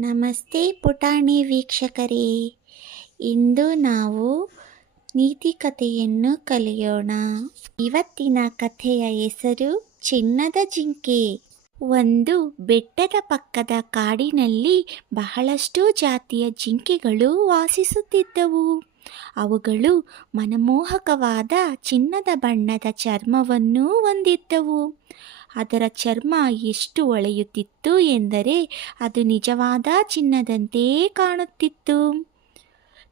ನಮಸ್ತೆ ಪುಟಾಣಿ ವೀಕ್ಷಕರೇ, ಇಂದು ನಾವು ನೀತಿ ಕಥೆಯನ್ನು ಕಲಿಯೋಣ. ಇವತ್ತಿನ ಕಥೆಯ ಹೆಸರು ಚಿನ್ನದ ಜಿಂಕೆ. ಒಂದು ಬೆಟ್ಟದ ಪಕ್ಕದ ಕಾಡಿನಲ್ಲಿ ಬಹಳಷ್ಟು ಜಾತಿಯ ಜಿಂಕೆಗಳು ವಾಸಿಸುತ್ತಿದ್ದವು. ಅವುಗಳು ಮನಮೋಹಕವಾದ ಚಿನ್ನದ ಬಣ್ಣದ ಚರ್ಮವನ್ನು ಹೊಂದಿದ್ದವು. ಅದರ ಚರ್ಮ ಎಷ್ಟು ಹೊಳೆಯುತ್ತಿತ್ತು ಎಂದರೆ ಅದು ನಿಜವಾದ ಚಿನ್ನದಂತೆ ಕಾಣುತ್ತಿತ್ತು.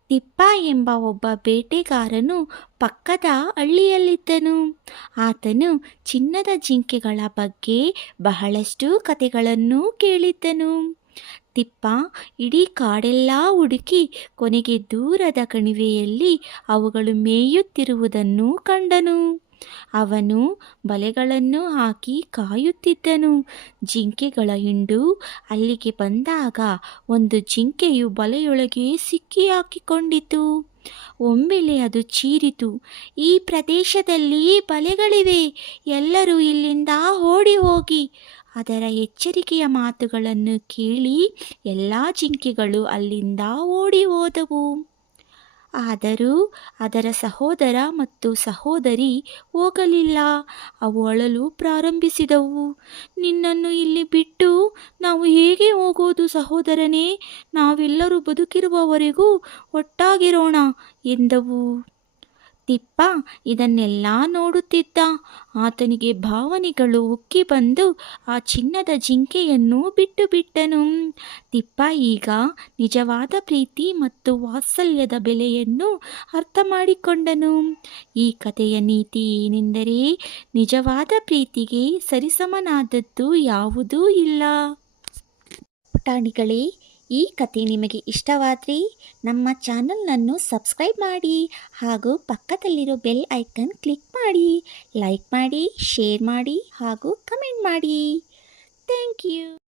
ತಿಪ್ಪ ಎಂಬ ಒಬ್ಬ ಬೇಟೆಗಾರನು ಪಕ್ಕದ ಹಳ್ಳಿಯಲ್ಲಿದ್ದನು. ಆತನು ಚಿನ್ನದ ಜಿಂಕೆಗಳ ಬಗ್ಗೆ ಬಹಳಷ್ಟು ಕಥೆಗಳನ್ನು ಕೇಳಿದ್ದನು. ತಿಪ್ಪ ಇಡೀ ಕಾಡೆಲ್ಲ ಹುಡುಕಿ ಕೊನೆಗೆ ದೂರದ ಕಣಿವೆಯಲ್ಲಿ ಅವುಗಳು ಮೇಯುತ್ತಿರುವುದನ್ನು ಕಂಡನು. ಅವನು ಬಲೆಗಳನ್ನು ಹಾಕಿ ಕಾಯುತ್ತಿದ್ದನು. ಜಿಂಕೆಗಳ ಹಿಂಡು ಅಲ್ಲಿಗೆ ಬಂದಾಗ ಒಂದು ಜಿಂಕೆಯು ಬಲೆಯೊಳಗೆ ಸಿಕ್ಕಿ ಹಾಕಿಕೊಂಡಿತು. ಒಮ್ಮೆಲೆ ಅದು ಚೀರಿತು, "ಈ ಪ್ರದೇಶದಲ್ಲಿ ಬಲೆಗಳಿವೆ, ಎಲ್ಲರೂ ಇಲ್ಲಿಂದ ಓಡಿ ಹೋಗಿ." ಅದರ ಎಚ್ಚರಿಕೆಯ ಮಾತುಗಳನ್ನು ಕೇಳಿ ಎಲ್ಲ ಜಿಂಕೆಗಳು ಅಲ್ಲಿಂದ ಓಡಿ ಹೋದವು. ಆದರೂ ಅದರ ಸಹೋದರ ಮತ್ತು ಸಹೋದರಿ ಹೋಗಲಿಲ್ಲ. ಅವು ಅಳಲು ಪ್ರಾರಂಭಿಸಿದವು. "ನಿನ್ನನ್ನು ಇಲ್ಲಿ ಬಿಟ್ಟು ನಾವು ಹೇಗೆ ಹೋಗೋದು ಸಹೋದರನೇ? ನಾವೆಲ್ಲರೂ ಬದುಕಿರುವವರೆಗೂ ಒಟ್ಟಾಗಿರೋಣ" ಎಂದವು. ತಿಪ್ಪ ಇದನ್ನೆಲ್ಲ ನೋಡುತ್ತಿದ್ದ. ಆತನಿಗೆ ಭಾವನೆಗಳು ಉಕ್ಕಿ ಬಂದು ಆ ಚಿನ್ನದ ಜಿಂಕೆಯನ್ನು ಬಿಟ್ಟು ಬಿಟ್ಟನು. ತಿಪ್ಪ ಈಗ ನಿಜವಾದ ಪ್ರೀತಿ ಮತ್ತು ವಾತ್ಸಲ್ಯದ ಬೆಲೆಯನ್ನು ಅರ್ಥ ಮಾಡಿಕೊಂಡನು. ಈ ಕಥೆಯ ನೀತಿ ಏನೆಂದರೆ, ನಿಜವಾದ ಪ್ರೀತಿಗೆ ಸರಿಸಮನಾದದ್ದು ಯಾವುದೂ ಇಲ್ಲ. ಪುಟಾಣಿಗಳೇ, ಈ ಕತೆ ನಿಮಗೆ ಇಷ್ಟವಾದರೆ ನಮ್ಮ ಚಾನಲನ್ನು ಸಬ್ಸ್ಕ್ರೈಬ್ ಮಾಡಿ ಹಾಗೂ ಪಕ್ಕದಲ್ಲಿರೋ ಬೆಲ್ ಐಕನ್ ಕ್ಲಿಕ್ ಮಾಡಿ. ಲೈಕ್ ಮಾಡಿ, ಶೇರ್ ಮಾಡಿ ಹಾಗೂ ಕಮೆಂಟ್ ಮಾಡಿ. Thank you.